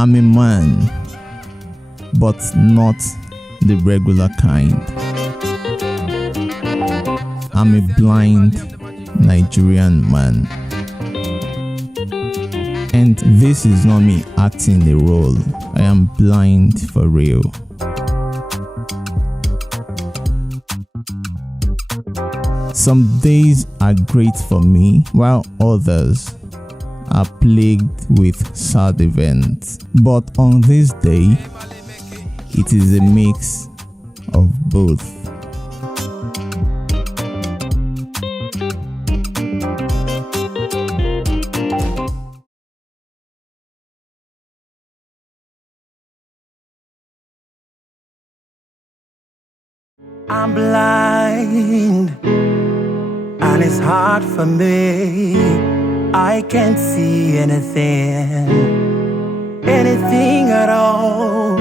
I'm a man, but not the regular kind. I'm a blind Nigerian man. And this is not me acting the role. I am blind for real. Some days are great for me, while others are plagued with sad events. But on this day, it is a mix of both. I'm blind, and it's hard for me. I can't see anything at all.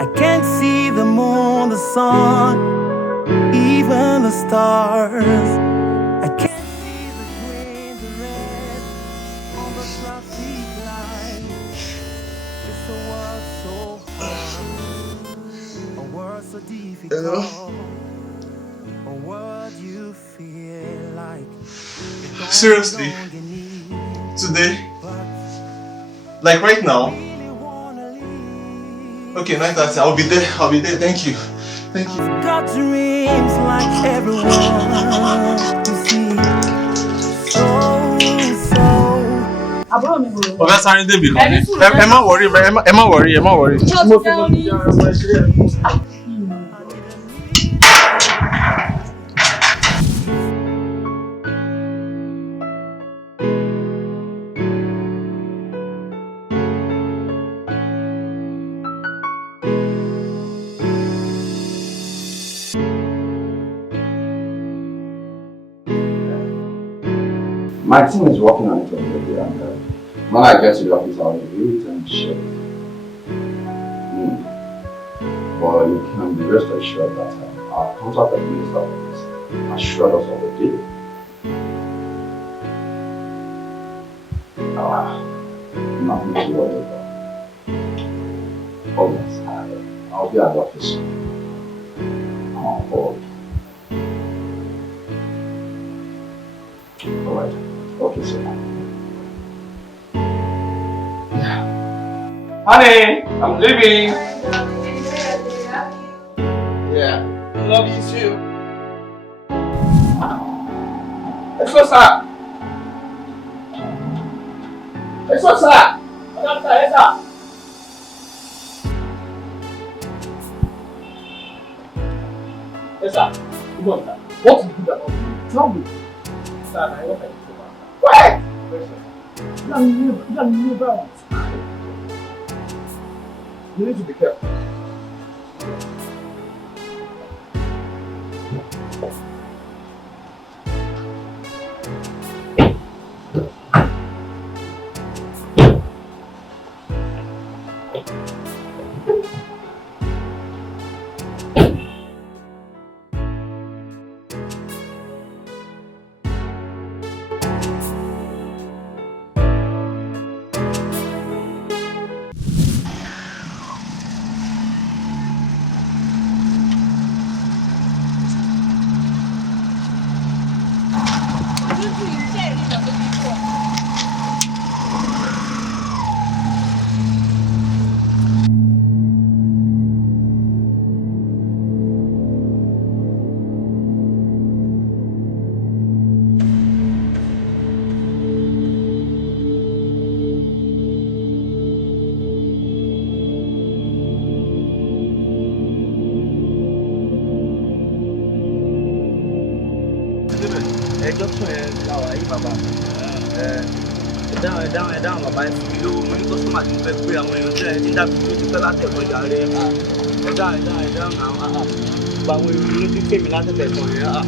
I can't see the moon, the sun, even the stars. I can't see the green, the red on the traffic light. It's a world so hard, a world so difficult. A world you feel like. Seriously, today, like right now. Okay, 9:30. I'll be there. Thank you. Got dreams like everyone. You see, so. Ọ̀gá sáré débi kan ní. Ẹ má worry. My team is working on it already, and when I get to the office, I'll review it and share it. But you can be rest assured that our contract administrator is assured us of the deal. Nothing to worry about. Oh yes, I'll be at the office. I'm on board. Alright. Okay, sir. Yeah. Honey, I'm leaving. Yeah. Love you too. Let's go, sir. Let's go, sir. Yes, sir. Yes, sir. Come on, sir. What is good about you? Tell me. Sir, I want to tell you. What? You need to be careful. Down, bàbá ẹ fi lówó mo ní kọ́sọ́mà tí mo fẹ́ gbé àwọn èèyàn tẹ́ ẹ ní dàbí tó ti pẹ́ látẹ̀kọ́ ìyá rẹ̀ ẹ̀dá àwọn gba àwọn èèyàn ló ti fèmí látẹ̀kọ́ yẹn.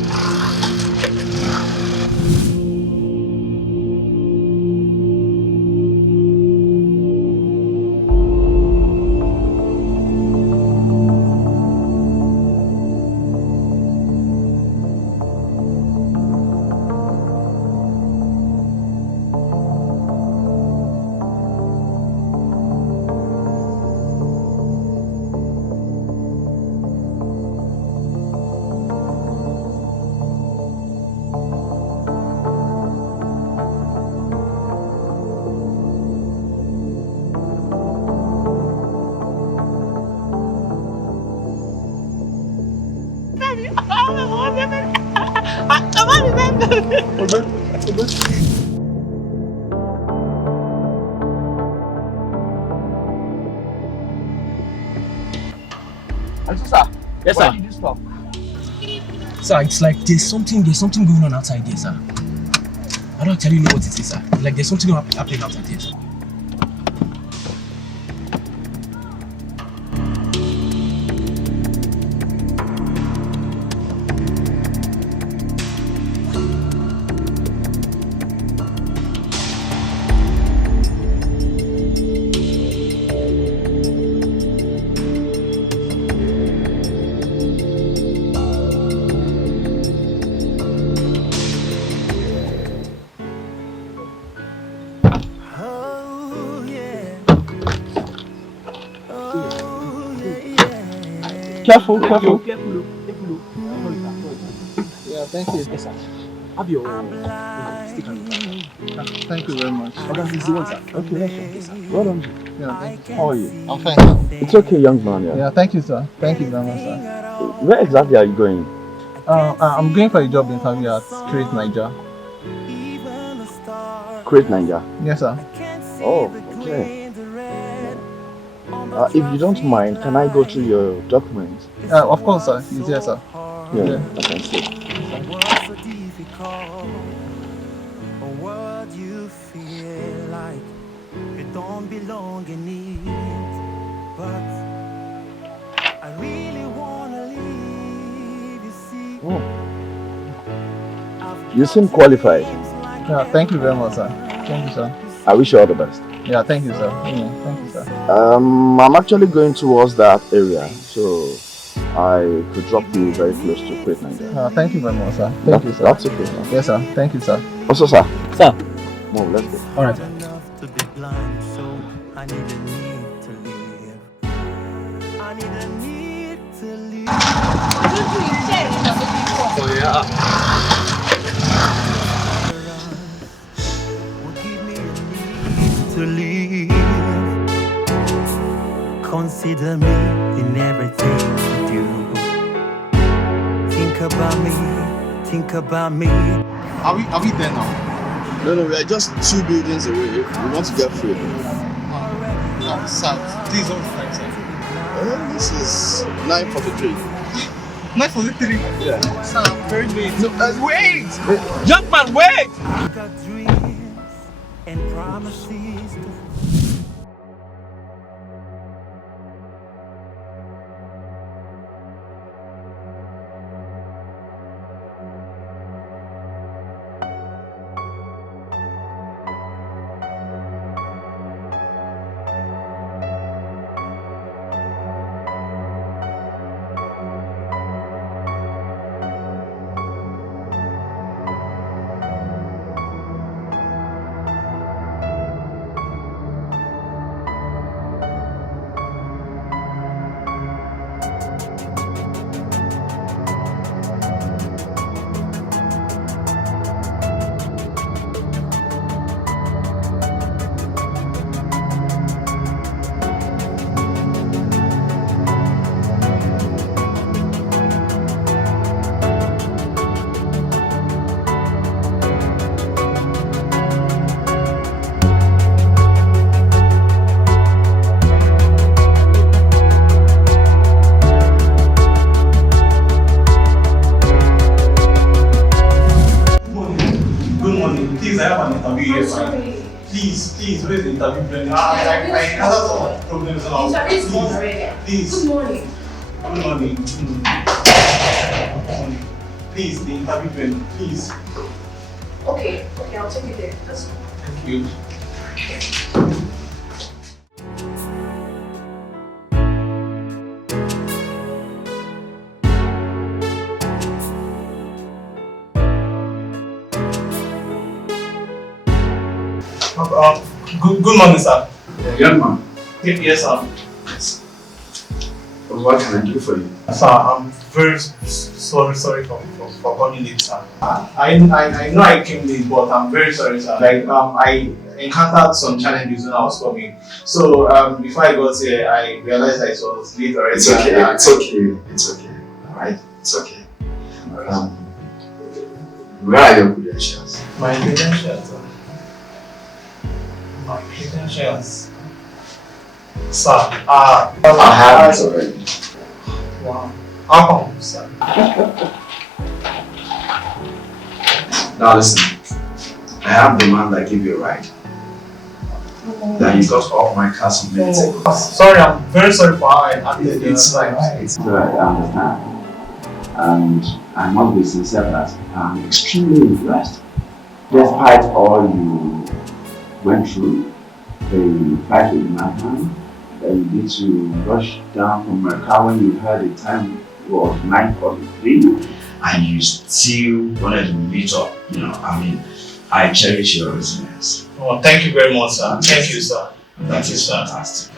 Sir. Yes, Why sir. did you stop? Sir, it's like there's something going on outside here, sir. I don't actually know what it is, sir. Like there's something happening outside here, sir. Oh, yeah. Oh, yeah, yeah. Careful. Careful. Yeah, thank you. Yes, sir. Have your Blind. stick on your Thank you very much. Okay, it's the one, sir. Okay, yes, sir. Well done. Yeah, thank you. How are you? I'm fine, sir. It's okay, young man. Yeah, thank you, sir. Thank you very much, sir. Where exactly are you going? I'm going for a job interview at Create Niger. Create Niger. Yes, sir. Oh, okay. If you don't mind, can I go through your documents? Of course, sir. It's here, sir. Yeah, I can see. What's so difficult? Or what you feel like you don't belong in it? But I really wanna leave, you see. Oh. You seem qualified. Yeah, thank you very much, sir. Thank you, sir. I wish you all the best. Yeah, thank you, sir. Yeah, thank you, sir. I'm actually going towards that area, so I could drop you very close to Create Niger. Thank you very much, sir. Thank you, sir. That's okay, sir. Yes, sir. Thank you, sir. Also, sir. Sir. Move, let's go. All right. Enough to be blind, so I need a need to live. I need a need to live. Oh, yeah. Will give me a need to live. Consider me in everything you do. Think about me. Are we there now? No, we are just 2 buildings away. We want to get free. Sir, please don't time, sir. This is 9:43. 9:43. Yeah. Sir, I'm very late. No, wait! Young man, wait! Got dreams and promises to Please, I have an interview here. Please, where's the interview plan? I had some problems now. Please. Good morning. Good morning. Please, the interview plan, please. Okay, I'll take you there. Just Thank you. Good morning, sir. Young man, Yes, sir. what can I do for you? Sir, I'm very sorry for coming late, sir. I know I came late, but I'm very sorry, sir. Like, I encountered some challenges when I was coming. So, before I got here, I realized that it was late already. It's okay. Alright? It's okay. Where are your credentials? My credentials. My credentials. Sir, I have it already. wow. How come, sir? Now listen, I have the man that gave you a ride. That you got off my car some minutes ago. Sorry, I'm very sorry for how I acted. It's alright. It's alright, I understand. And I must be sincere that I'm extremely impressed. Despite all you went through, the fight with the madman, that you need to rush down from my car when you heard the time was 9:43, and you still wanted to meet up. You know, I mean, I cherish your resilience. Oh, thank you very much, sir. Thank you, sir. That is fantastic.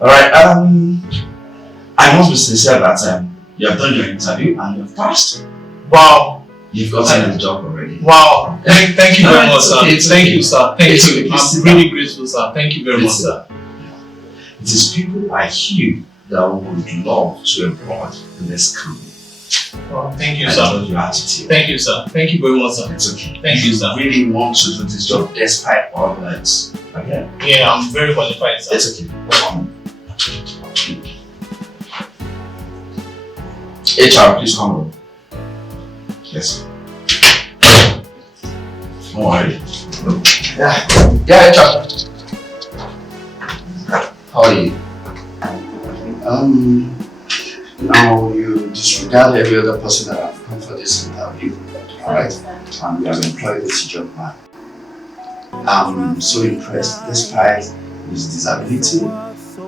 Alright, I must be sincere that you have done your interview and you have passed. Wow. You've gotten a job already. Wow. Thank you very much, sir. Thank you, sir. Thank It's you. okay. I'm really grateful, sir. Thank you very much, sir. It is people like you that would love to employ in this company. Wow. Thank you, I sir. love your attitude. Thank you, sir. Thank you very much, sir. It's okay. Thank you, sir. Really want to do this job despite all that. Okay? Yeah, I'm very qualified, sir. It's okay. HR, please come over. Yes. Don't worry. Yeah, HR. How are you? Now you disregard every other person that have come for this interview, alright? And we have employed this young man. I'm so impressed, despite his disability,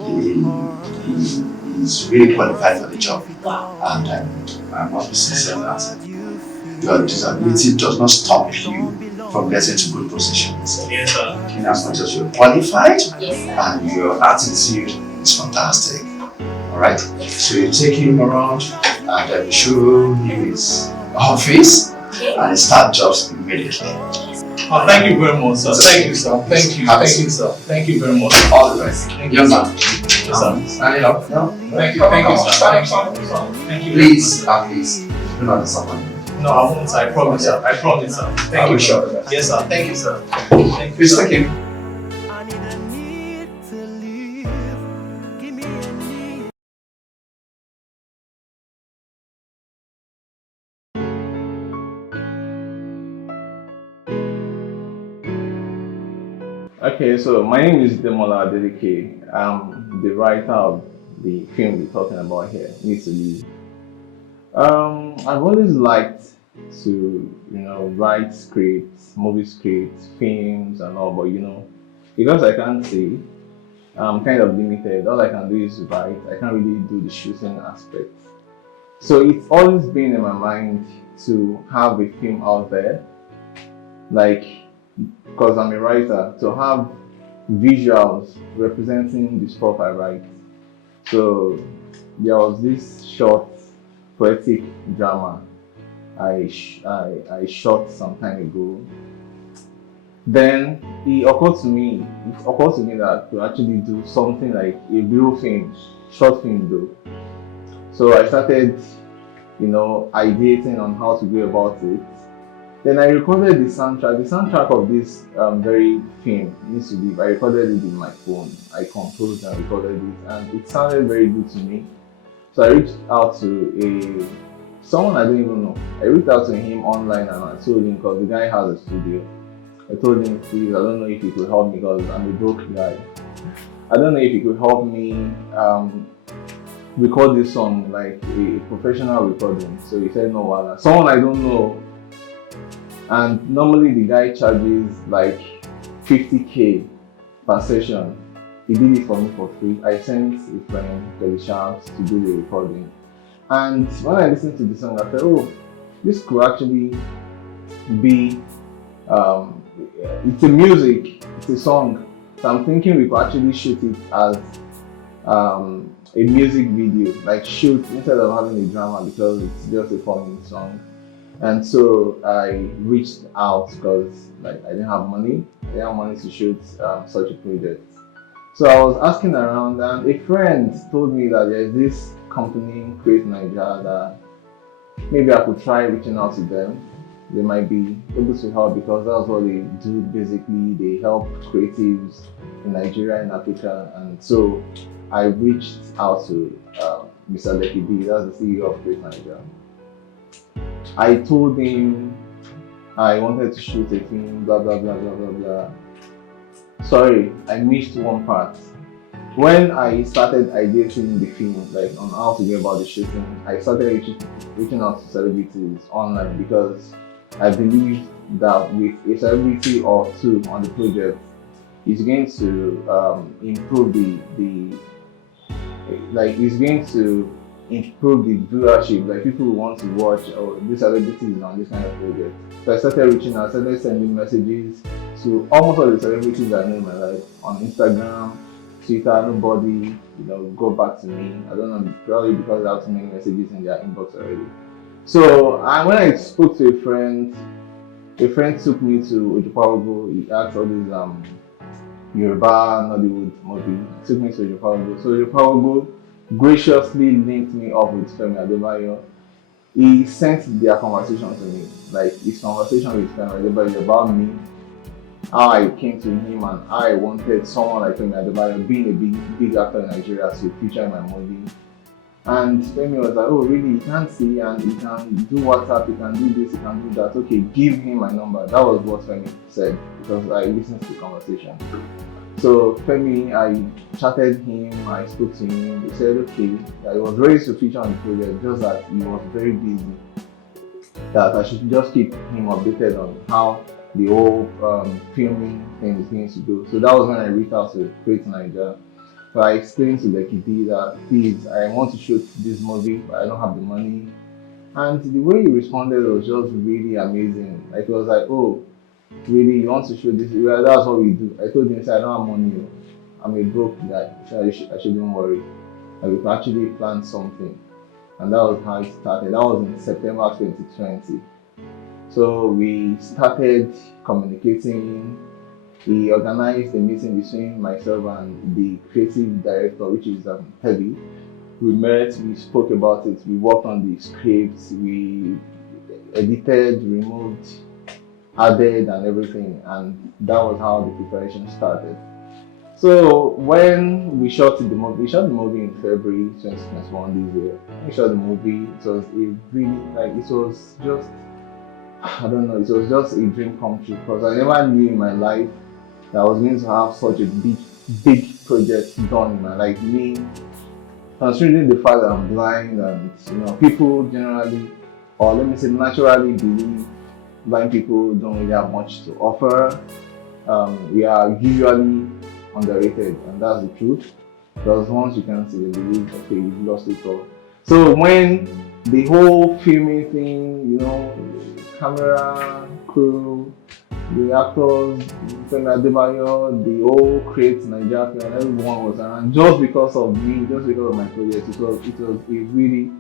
he is really qualified for the job. And I must be sincere that your disability does not stop you from getting to good positions. Yes, sir. In as much as you're qualified, Yes, sir. and your attitude is fantastic. Alright? So you take him around and then show him his office and start jobs immediately. Oh, thank you very much, sir. Thank you, sir. Thank you. Thank you, sir. Thank you very much. All the best. Thank you, Young sir. man. Yes, sir. Standing up now. Thank you, sir. Thank you, sir. Thank you. Please, at least, do not disappoint me. No, I won't. I promise, sir. I promise, sir. I Thank you, wish you all sir. the best. Yes, sir. Thank you, sir. Thank you, Please sir. take him. I need to live. Give me a need. Okay, so my name is Demola Adeleke. I'm the writer of the film we're talking about here, Need to Live. I've always liked to, write scripts, movie scripts, films and all, but because I can't see, I'm kind of limited. All I can do is write. I can't really do the shooting aspect. So it's always been in my mind to have a film out there, because I'm a writer, to have visuals representing the stuff I write. So there was this short poetic drama I shot some time ago. Then it occurred to me that to actually do something like a real film, short film though. So I started, ideating on how to go about it. Then I recorded the soundtrack. The soundtrack of this very film, Needs to Live, I recorded it in my phone. I composed and recorded it, and it sounded very good to me. So I reached out to someone I don't even know. I reached out to him online and I told him, because the guy has a studio. I told him, please, I don't know if he could help me because I'm a broke guy. I don't know if he could help me record this song like a professional recording. So he said, no, well, someone I don't know. And normally the guy charges like 50k per session. He did it for me for free. I sent a friend, Kelly Sharps, to do the recording. And when I listened to the song, I thought, oh, this could actually be, it's a music, it's a song. So I'm thinking we could actually shoot it as a music video, like shoot instead of having a drama, because it's just a 4-minute song. And so I reached out because I didn't have money. I didn't have money to shoot such a project. So I was asking around, and a friend told me that there's this company, Create Nigeria, that maybe I could try reaching out to them. they might be able to help because that's what they do basically. They help creatives in Nigeria and Africa. And so I reached out to Mr. Adeleke, that's the CEO of Create Nigeria. I told him I wanted to shoot a film, blah blah blah blah blah blah. Sorry, I missed one part. When I started ideating the film, like on how to go about the shooting, I started reaching out to celebrities online because I believe that with a celebrity or two on the project, it's going to improve it's going to improve the viewership. Like people want to watch or these celebrities on this kind of project. So I started reaching out, started sending messages to almost all the celebrities I know in my life on Instagram, Twitter. Nobody, go back to me. I don't know, probably because I have too many messages in their inbox already. So when I spoke to a friend took me to Ojupawogo. He asked all these Yoruba Nollywood movie. He took me to Ojupawogo. So Ojupawogo graciously linked me up with Femi Adebayo. He sent their conversation to me, like his conversation with Femi Adebayo about me, how I came to him and how I wanted someone like Femi Adebayo, being a big actor in Nigeria, to feature in my movie. And Femi was like, oh really, he can't see and he can do WhatsApp, he can do this, he can do that. Okay, give him my number. That was what Femi said because I listened to the conversation. So Femi, I chatted him, I spoke to him, he said okay, that he was ready to feature on the project, just that he was very busy. That I should just keep him updated on how the whole filming thing is going to go. So that was when I reached out to Create Nigeria. So I explained to the KD that please, I want to shoot this movie, but I don't have the money. And the way he responded was just really amazing. Like, it was like, oh, really, you want to shoot this? Well, that's what we do. I told him, I don't have money. I'm a broke guy. So I shouldn't worry. And we could actually plan something. And that was how it started. That was in September 2020. So we started communicating. He organized a meeting between myself and the creative director, which is Heavy. We met, we spoke about it, we worked on the scripts, we edited, removed, added and everything, and that was how the preparation started. So when we shot the movie in February 2021 this year. We shot the movie, it was a really, it was just, I don't know, it was just a dream come true because I never knew in my life that I was going to have such a big project done in my life. Me, considering the fact that I'm blind and people generally, or let me say naturally, believe blind people don't really have much to offer. We are usually underrated, and that's the truth. Because once you can see, they believe, okay, you've lost it all. So when the whole filming thing, camera, crew, the actors, Femi Adebayo, the whole Create Nigeria, and everyone was around just because of me, just because of my project. It was a really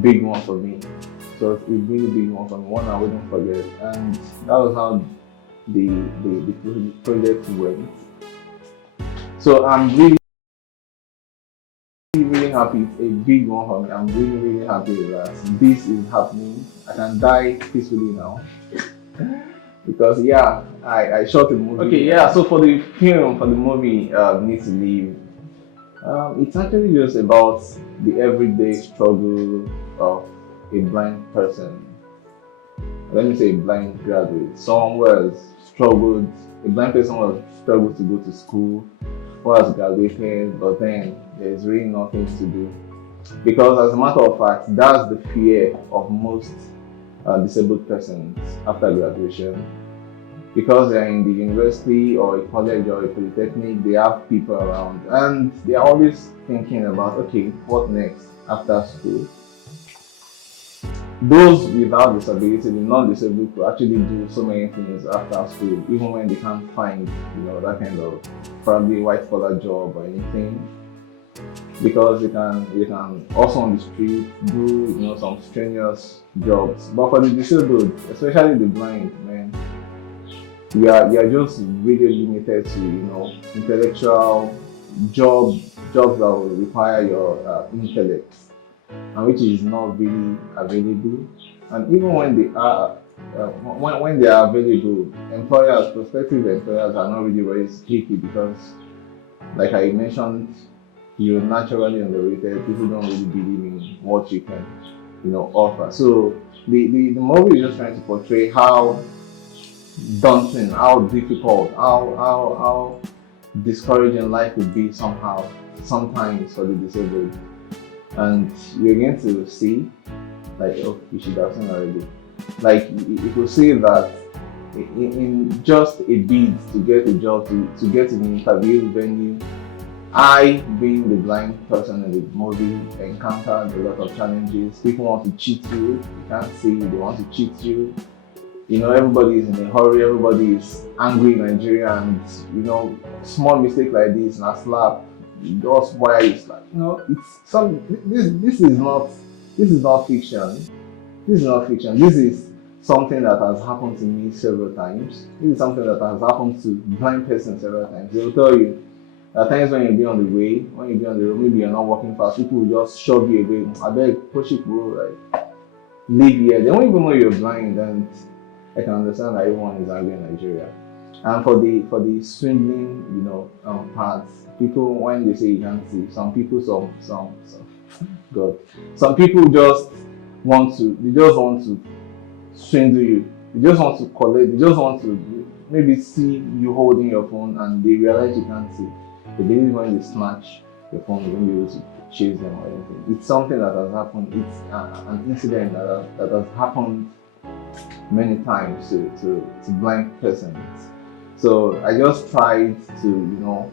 big one for me. It was a really big one for me, one I wouldn't forget. And that was how the project went. So I'm really happy. It's a big one for me. I'm really happy that this is happening. I can die peacefully now. Because I shot a movie. Okay, so for the film, for the movie Need to Leave, it's actually just about the everyday struggle of a blind person. Let me say a blind graduate. Someone who has struggled, a blind person who has struggled to go to school, who has graduated, but then there's really nothing to do. Because as a matter of fact, that's the fear of most disabled persons after graduation. Because they're in the university or a college or a polytechnic, they have people around and they're always thinking about, okay, what next after school? Those without disability, the non-disabled, could actually do so many things after school, even when they can't find, that kind of probably white-collar job or anything. Because they can also on the street do some strenuous jobs. But for the disabled, especially the blind, man, you are just really limited to intellectual jobs that will require your intellect, and which is not really available. And even when they are when they are available, prospective employers are not really very picky because, like I mentioned, you're naturally underrated. People don't really believe in what you can, offer. So the movie is just trying to portray how daunting, how difficult, how discouraging life would be sometimes for the disabled. And you're going to see, like, oh, you should have seen already. Like, you could see that in just a bid to get a job, to get an interview venue, I, being the blind person in the movie, encountered a lot of challenges. People want to cheat you. You can't see, they want to cheat you. Everybody is in a hurry, everybody is angry in Nigeria, and small mistake like this, and a slap, just why it's like, it's some this is not fiction. This is not fiction. This is something that has happened to me several times. This is something that has happened to blind persons several times. They will tell you, at times when you be on the way, when you be on the road, maybe you're not walking fast, people will just shove you away. I beg, push it, bro, like, leave here. They don't even know you're blind, and I can understand that everyone is angry in Nigeria. And for the swindling, parts, people, when they say you can't see, some people just want to swindle you. They just want to collect. They just want to maybe see you holding your phone, and they realize you can't see. They believe when they snatch your phone, you won't be able to chase them or anything. It's something that has happened. It's an incident that has happened many times to blind persons. So I just tried to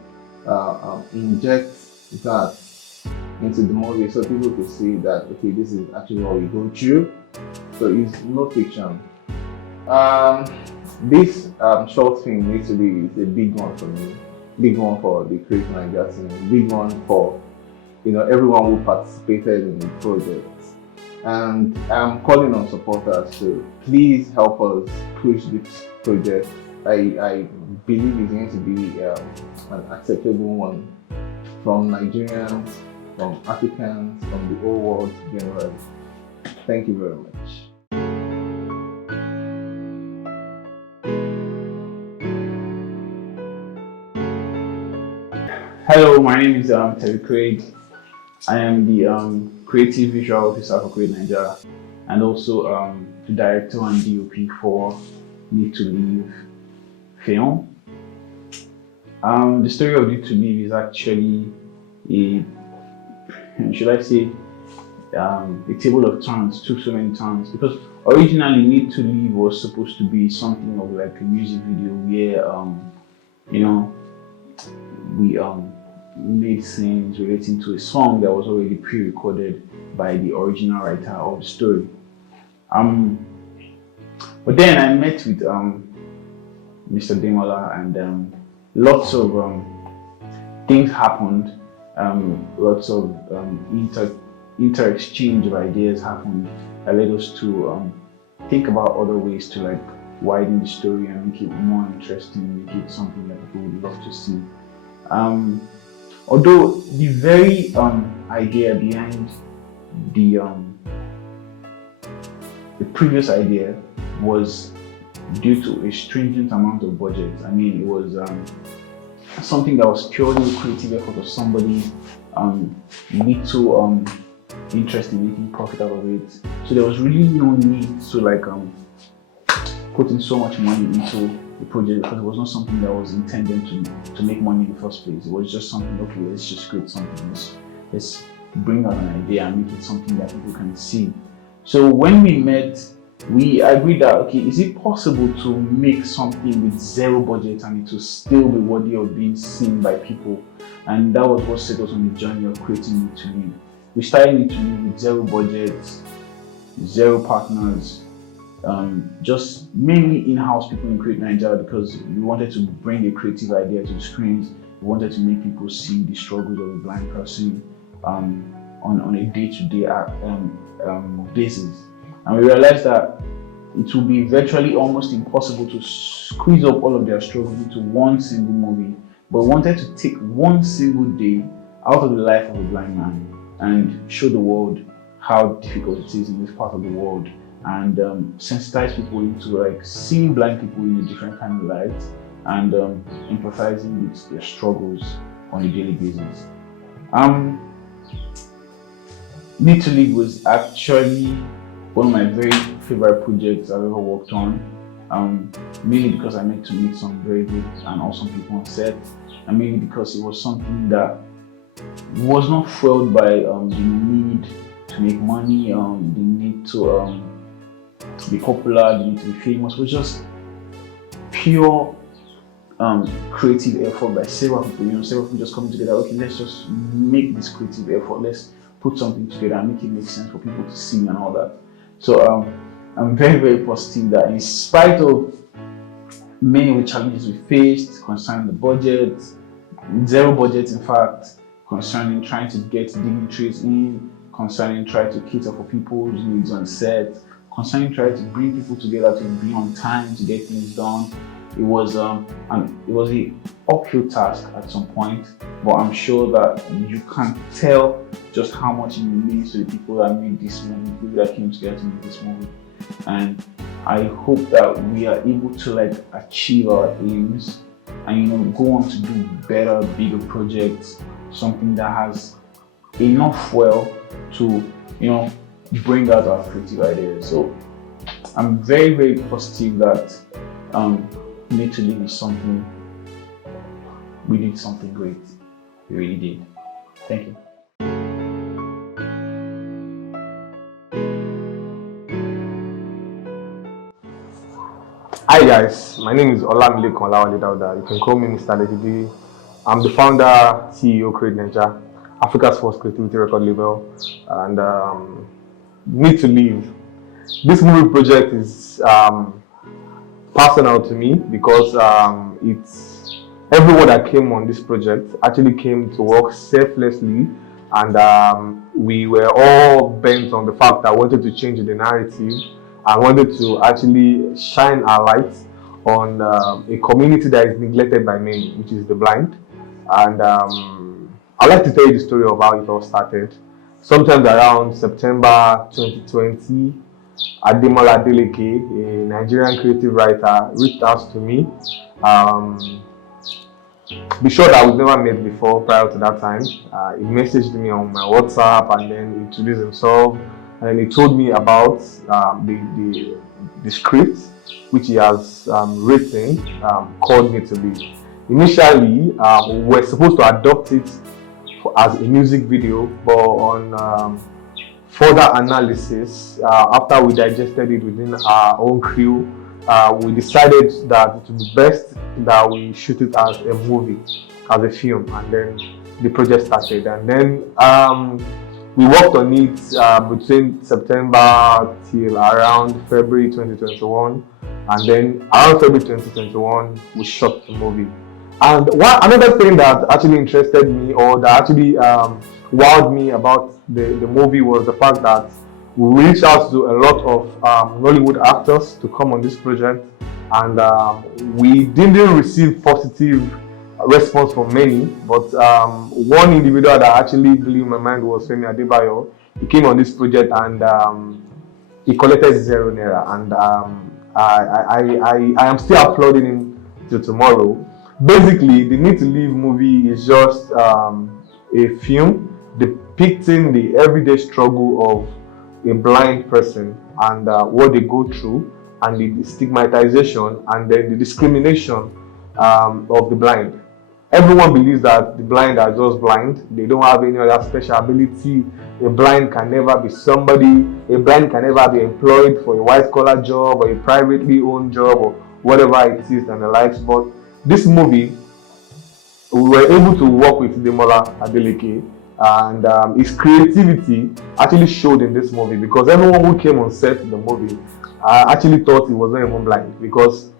inject that into the movie so people could see that, okay, this is actually what we go through. So it's no fiction. This short film literally is a big one for me, big one for the Create Nigeria team, big one for everyone who participated in the project. And I'm calling on supporters to please help us push this project. I believe it's going to be an acceptable one from Nigerians, from Africans, from the whole world generally. Thank you very much. Hello, my name is Terry Craig. I am the Creative Visual Officer for Create Nigeria, and also the Director and DOP for Need to Live film. The story of Need to Live is actually a table of turns, took so many turns, because originally Need to Live was supposed to be something of like a music video where we made scenes relating to a song that was already pre-recorded by the original writer of the story. But then I met with Mr. Demola, and lots of things happened. Lots of inter-exchange of ideas happened that led us to think about other ways to like widen the story and make it more interesting, make it something that people would love to see. Although the very idea behind the previous idea was due to a stringent amount of budget. I mean, it was something that was purely a creative effort of somebody, little interest in making profit out of it. So there was really no need to like put in so much money into the project, because it was not something that was intended to make money in the first place. It was just something, okay, let's just create something. Let's bring out an idea and make it something that people can see. So when we met, we agreed that, okay, is it possible to make something with zero budget and it will still be worthy of being seen by people? And that was what set us on the journey of creating Need to Live. We started Need to Live with zero budget, zero partners, just mainly in-house people in Create Nigeria, because we wanted to bring a creative idea to the screens. We wanted to make people see the struggles of a blind person on a day-to-day basis. And we realized that it would be virtually almost impossible to squeeze up all of their struggles into one single movie, but we wanted to take one single day out of the life of a blind man and show the world how difficult it is in this part of the world, and sensitize people into like seeing blind people in a different kind of light and empathizing with their struggles on a daily basis. Need to Leave was actually one of my very favorite projects I've ever worked on. Mainly because I met to meet some very good and awesome people on set, and mainly because it was something that was not fueled by the need to make money, the need to be popular, the need to be famous. It was just pure creative effort by several people. Several people just coming together. Okay, let's just make this creative effort. Let's put something together and make it make sense for people to see and all that. So I'm very, very positive that in spite of many of the challenges we faced concerning the budget, zero budget in fact, concerning trying to get dignitaries in, concerning trying to cater for people's needs on set, concerning trying to bring people together to be on time to get things done. It was an uphill task at some point, but I'm sure that you can tell just how much it means to the people that made this movie, people that came together to make this movie. And I hope that we are able to achieve our aims and go on to do better, bigger projects, something that has enough fuel to bring out our creative ideas. So I'm very, very positive that Need to Live is something, we did something great. We really did. Thank you. Hi guys, my name is Olamide Konlawale Dauda. You can call me Mr. Adeleke. I'm the founder, CEO, Create Nigeria, Africa's first creativity record label, and Need to Live. This movie project is personal to me because it's everyone that came on this project actually came to work selflessly, and we were all bent on the fact that we wanted to change the narrative. I wanted to actually shine our light on a community that is neglected by many, which is the blind. And I'd like to tell you the story of how it all started. Sometime around September 2020, Demola, Adeleke, a Nigerian creative writer, reached out to me. Be sure that we've never met before prior to that time. He messaged me on my WhatsApp and then he introduced himself. And he told me about the script which he has written, called Need to Live. Initially, we were supposed to adopt it as a music video, but on further analysis, after we digested it within our own crew, we decided that it would be best that we shoot it as a movie, as a film, and then the project started. And then we worked on it between September till around February 2021, and then around February 2021 we shot the movie. And another thing that actually interested me, or that actually wowed me about the movie, was the fact that we reached out to a lot of Nollywood actors to come on this project, and we didn't receive positive response from many, but one individual that actually blew my mind was Femi Adebayo. He came on this project and he collected €0, and I am still applauding him till tomorrow. Basically, the Need to Live movie is just a film depicting the everyday struggle of a blind person and what they go through, and the stigmatization and then the discrimination of the blind. Everyone believes that the blind are just blind. They don't have any other special ability. A blind can never be somebody. A blind can never be employed for a white-collar job or a privately owned job or whatever it is and the likes. But this movie, we were able to work with Demola, Adeleke, and his creativity actually showed in this movie, because everyone who came on set in the movie actually thought he was not even blind, because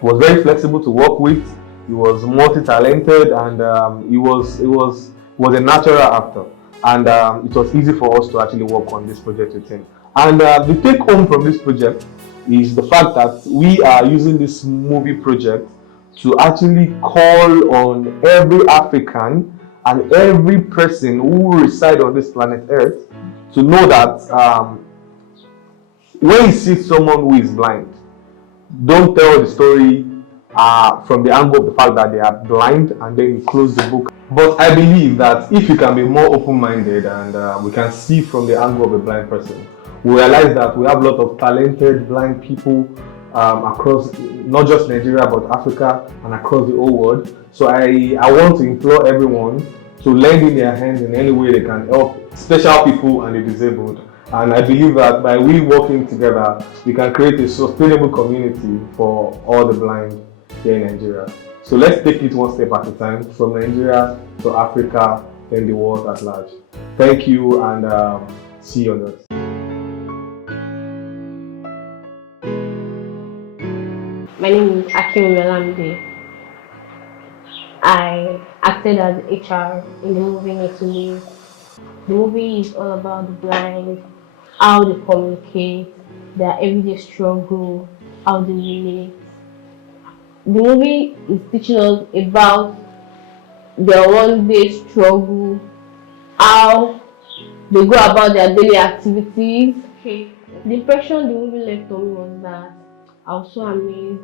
he was very flexible to work with. He was multi-talented, and he was a natural actor, and it was easy for us to actually work on this project with him. And the take home from this project is the fact that we are using this movie project to actually call on every African and every person who resides on this planet Earth to know that when you see someone who is blind, don't tell the story from the angle of the fact that they are blind and then you close the book. But I believe that if you can be more open-minded and we can see from the angle of a blind person, we realize that we have a lot of talented blind people across not just Nigeria but Africa and across the whole world. So I want to implore everyone to lend in their hands in any way they can help special people and the disabled. And I believe that by we working together, we can create a sustainable community for all the blind here in Nigeria. So let's take it one step at a time, from Nigeria to Africa and the world at large. Thank you, and see you on next. My name is Akim Melamde. I acted as HR in the movie Need to Live. The movie is all about the blind, how they communicate, their everyday struggle, how they relate. The movie is teaching us about their one-day struggle, how they go about their daily activities. The impression the movie left on me was that I was so amazed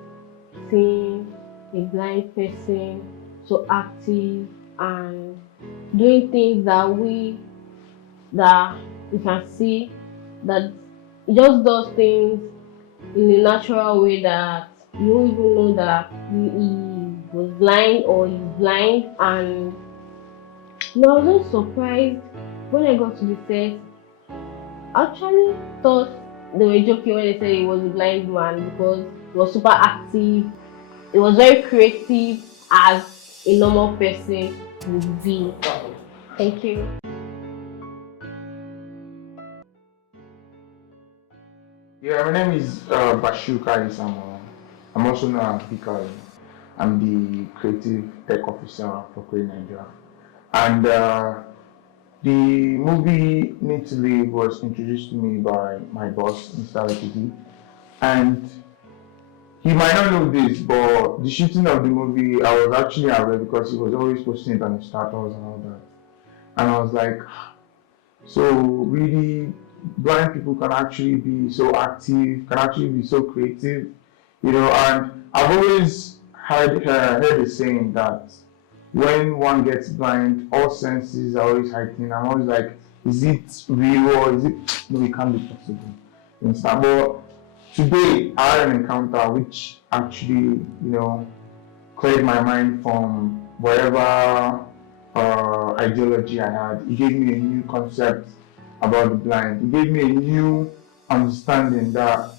seeing a blind person so active and doing things that we can see, that he just does things in a natural way that you don't even know that he was blind or he's blind. And I was just surprised when I got to the set. I actually thought they were joking when they said he was a blind man because he was super active. He was very creative as a normal person would be. Thank you. Yeah, my name is Bashir Kari Samuel. I'm also known as Bikari. I'm the creative tech officer for Create Nigeria. And the movie Need to Live was introduced to me by my boss, Mr. Adeleke. And he might not know this, but the shooting of the movie, I was actually aware because he was always posting it on his status and all that. And I was like, so really, blind people can actually be so active, can actually be so creative, you know. And I've always heard the saying that when one gets blind, all senses are always heightened. I'm always like, is it real or is it? No, it can't be possible. You understand? But today I had an encounter which actually, cleared my mind from whatever ideology I had. It gave me a new concept about the blind. It gave me a new understanding that,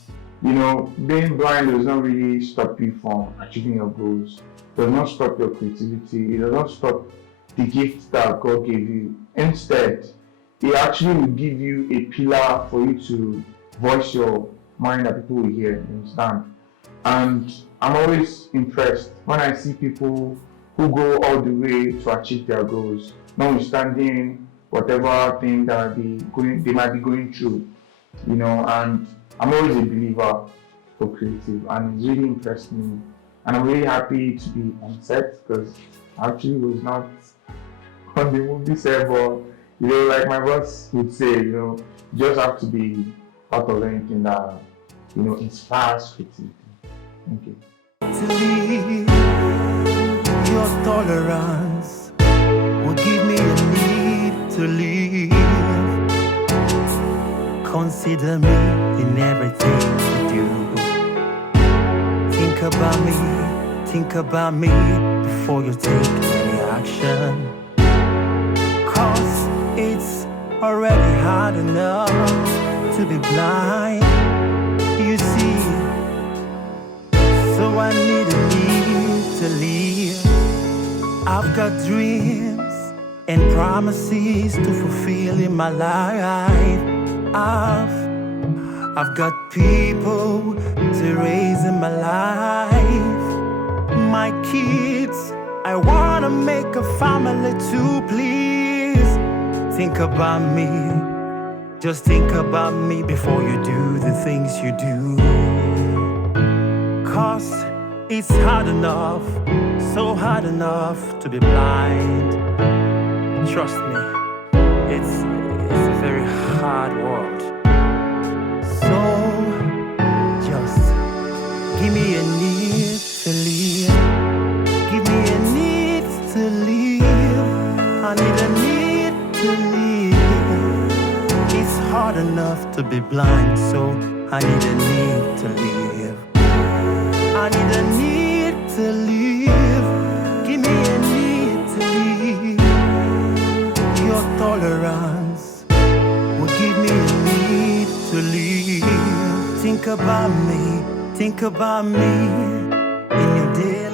being blind does not really stop you from achieving your goals. It does not stop your creativity. It does not stop the gifts that God gave you. Instead, it actually will give you a pillar for you to voice your mind that people will hear, you understand? And I'm always impressed when I see people who go all the way to achieve their goals, notwithstanding whatever thing that they might be going through, and I'm always a believer for creative, and it's really impressed me. And I'm really happy to be on set because I actually was not on the movie set, but like my boss would say, you just have to be part of anything that inspires creativity. Thank you. To leave, your tolerance will give me a need to live. Consider me in everything you do. Think about me before you take any action. 'Cause it's already hard enough to be blind, you see. So I need to leave. I've got dreams and promises to fulfill in my life. I've got people to raise in my life. My kids, I wanna make a family too, please. Think about me, just think about me before you do the things you do. 'Cause it's hard enough, so hard enough to be blind. Trust me, it's a very hard world. So hard enough to be blind, so I need a need to live. I need a need to live. Give me a need to live. Your tolerance will give me a need to live. Think about me in your day